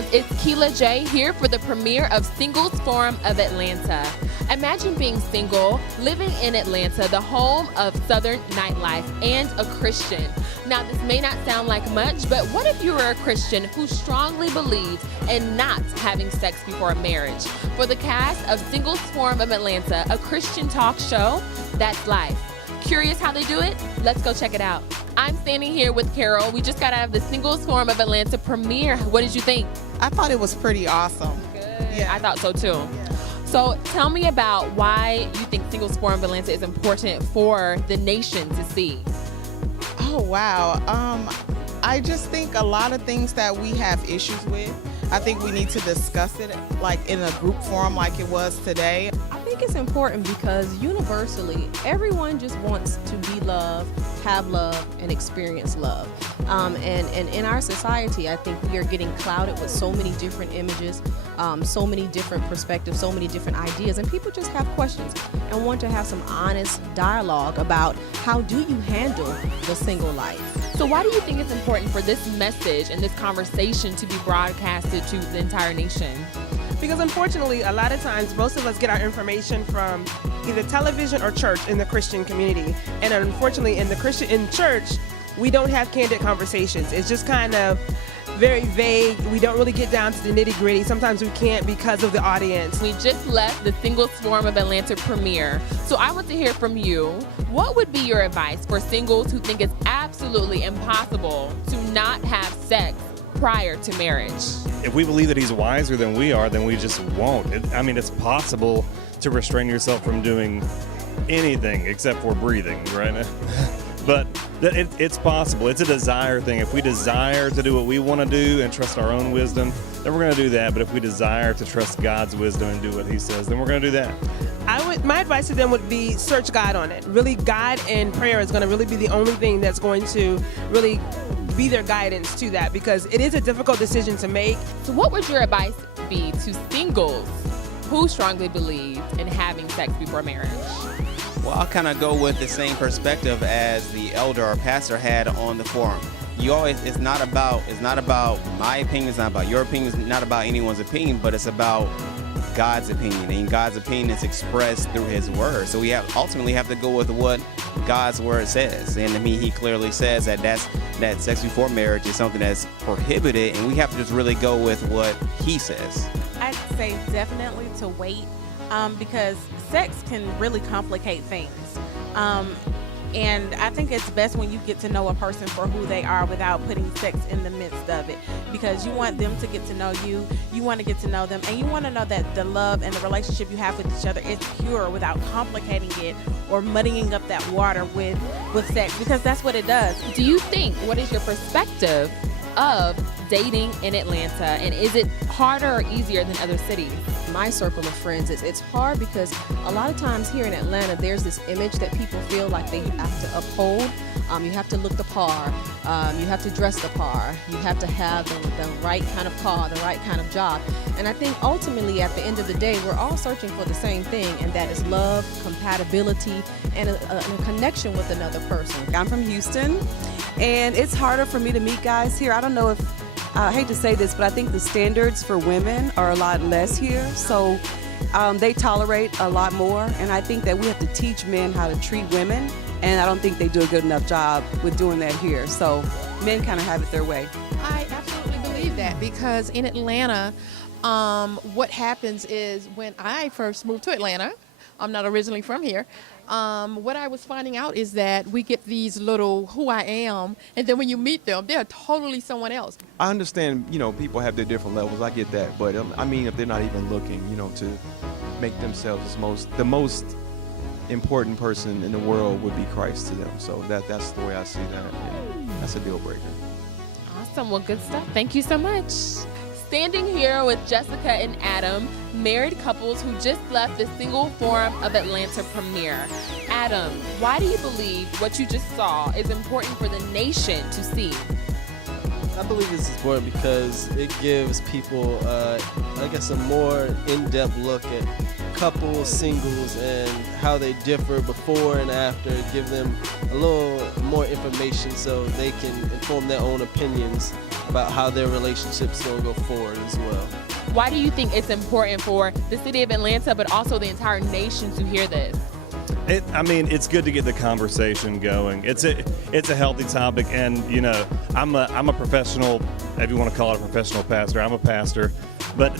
Millennials, it's Keela J here for the premiere of Singles Forum of Atlanta. Imagine being single, living in Atlanta, the home of Southern nightlife, and a Christian. Now, this may not sound like much, but what if you were a Christian who strongly believes in not having sex before marriage? For the cast of Singles Forum of Atlanta, a Christian talk show, that's life. Curious how they do it? Let's go check it out. I'm standing here with Carol. We just got out of the Singles Forum of Atlanta premiere. What did you think? I thought it was pretty awesome. Good. Yeah. I thought so too. So tell me about why you think Singles Forum of Atlanta is important for the nation to see. Oh, wow. I just think a lot of things that we have issues with, I think we need to discuss it like in a group forum like it was today. I think it's important because universally, everyone just wants to be loved, have love, and experience love. And in our society, I think we are getting clouded with so many different images, so many different perspectives, so many different ideas, and people just have questions and want to have some honest dialogue about how do you handle the single life. So why do you think it's important for this message and this conversation to be broadcasted to the entire nation? Because unfortunately, a lot of times, most of us get our information from either television or church in the Christian community. And unfortunately, in church, we don't have candid conversations. It's just kind of very vague. We don't really get down to the nitty-gritty. Sometimes we can't because of the audience. We just left the Singles Forum of Atlanta premiere. So I want to hear from you. What would be your advice for singles who think it's absolutely impossible to not have sex prior to marriage? If we believe that he's wiser than we are, then we just won't. It's possible to restrain yourself from doing anything except for breathing, right? But it's possible. It's a desire thing. If we desire to do what we want to do and trust our own wisdom, then we're going to do that. But if we desire to trust God's wisdom and do what he says, then we're going to do that. My advice to them would be search God on it. Really, God and prayer is going to really be the only thing that's going to really be their guidance to that, because it is a difficult decision to make. So what would your advice be to singles who strongly believe in having sex before marriage? Well, I'll kind of go with the same perspective as the elder or pastor had on the forum. It's not about my opinion, it's not about your opinion, it's not about anyone's opinion, but it's about God's opinion, and God's opinion is expressed through his word. So we ultimately have to go with what God's word says. And he clearly says that sex before marriage is something that's prohibited, and we have to just really go with what he says. I'd say definitely to wait, because sex can really complicate things. And I think it's best when you get to know a person for who they are without putting sex in the midst of it, because you want them to get to know you, you want to get to know them, and you want to know that the love and the relationship you have with each other is pure without complicating it or muddying up that water with sex, because that's what it does. Do you think, what is your perspective of dating in Atlanta, and is it harder or easier than other cities? My circle of friends, it's hard because a lot of times here in Atlanta, there's this image that people feel like they have to uphold. You have to look the par, you have to dress the par, you have to have the right kind of car, the right kind of job. And I think ultimately at the end of the day, we're all searching for the same thing, and that is love, compatibility, and a connection with another person. I'm from Houston, and it's harder for me to meet guys here. I don't know if, I hate to say this, but I think the standards for women are a lot less here. So they tolerate a lot more, and I think that we have to teach men how to treat women, and I don't think they do a good enough job with doing that here. So men kind of have it their way. I absolutely believe that, because in Atlanta, what happens is when I first moved to Atlanta, I'm not originally from here, what I was finding out is that we get these little who I am, and then when you meet them, they're totally someone else. I understand, people have their different levels. I get that. But, if they're not even looking, to make themselves the most important person in the world would be Christ to them. So that's the way I see that. And that's a deal breaker. Awesome. Well, good stuff. Thank you so much. Standing here with Jessica and Adam, married couples who just left the Single Forum of Atlanta premiere. Adam, why do you believe what you just saw is important for the nation to see? I believe this is important because it gives people, a more in-depth look at couples, singles, and how they differ before and after. Give them a little more information so they can inform their own opinions about how their relationship's going to go forward as well. Why do you think it's important for the city of Atlanta, but also the entire nation, to hear this? It's good to get the conversation going. It's a healthy topic, and I'm a professional, if you want to call it a professional pastor. I'm a pastor, but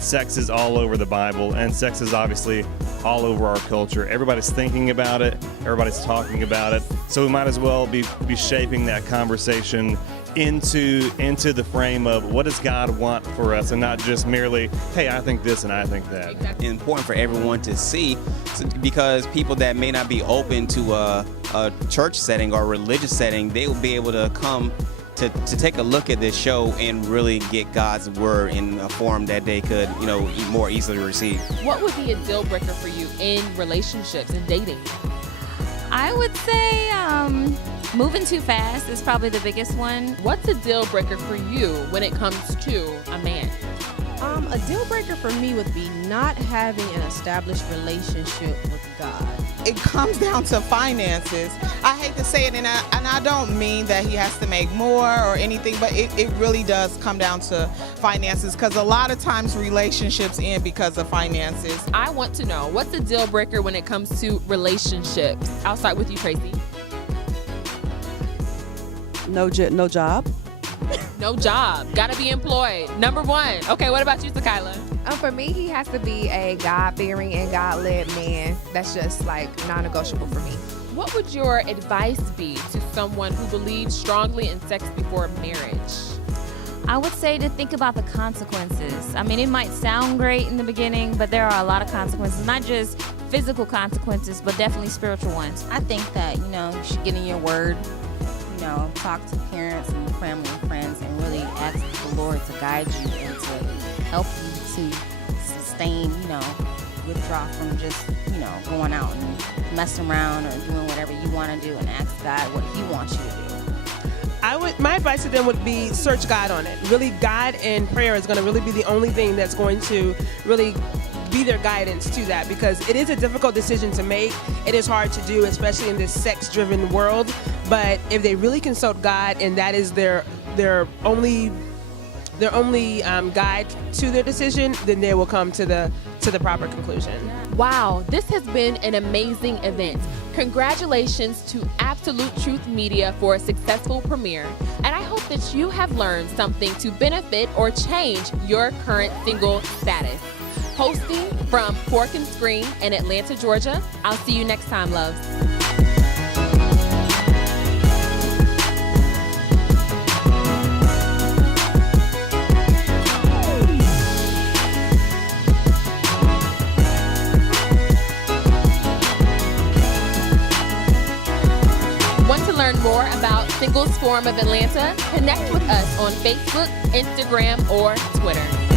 sex is all over the Bible, and sex is obviously all over our culture. Everybody's thinking about it. Everybody's talking about it. So we might as well be shaping that conversation into the frame of what does God want for us, and not just merely, hey, I think this and I think that. It's important for everyone to see, because people that may not be open to a church setting or religious setting, they will be able to come to take a look at this show and really get God's word in a form that they could, more easily receive. What would be a deal breaker for you in relationships and dating? I would say moving too fast is probably the biggest one. What's a deal breaker for you when it comes to a man? A deal breaker for me would be not having an established relationship with God. It comes down to finances. I hate to say it, and I don't mean that he has to make more or anything, but it really does come down to finances, because a lot of times relationships end because of finances. I want to know, what's a deal breaker when it comes to relationships? I'll start with you, Tracy. No job. No job. Gotta be employed. Number one. Okay, what about you, Sakila? For me, he has to be a God-fearing and God-led man. That's just like non-negotiable for me. What would your advice be to someone who believes strongly in sex before marriage? I would say to think about the consequences. It might sound great in the beginning, but there are a lot of consequences, not just physical consequences, but definitely spiritual ones. I think that, you should get in your word, talk to parents and family and friends, and really ask the Lord to guide you and to help you to sustain, withdraw from just, going out and messing around or doing whatever you want to do, and ask God what he wants you to do. My advice to them would be search God on it. Really, God and prayer is going to really be the only thing that's going to really be their guidance to that, because it is a difficult decision to make. It is hard to do, especially in this sex-driven world. But if they really consult God, and that is their only guide to their decision, then they will come to the proper conclusion. Wow, this has been an amazing event. Congratulations to Absolute Truth Media for a successful premiere, and I hope that you have learned something to benefit or change your current single status. Hosting from Pork and Screen in Atlanta, Georgia. I'll see you next time, loves. Want to learn more about Singles Forum of Atlanta? Connect with us on Facebook, Instagram, or Twitter.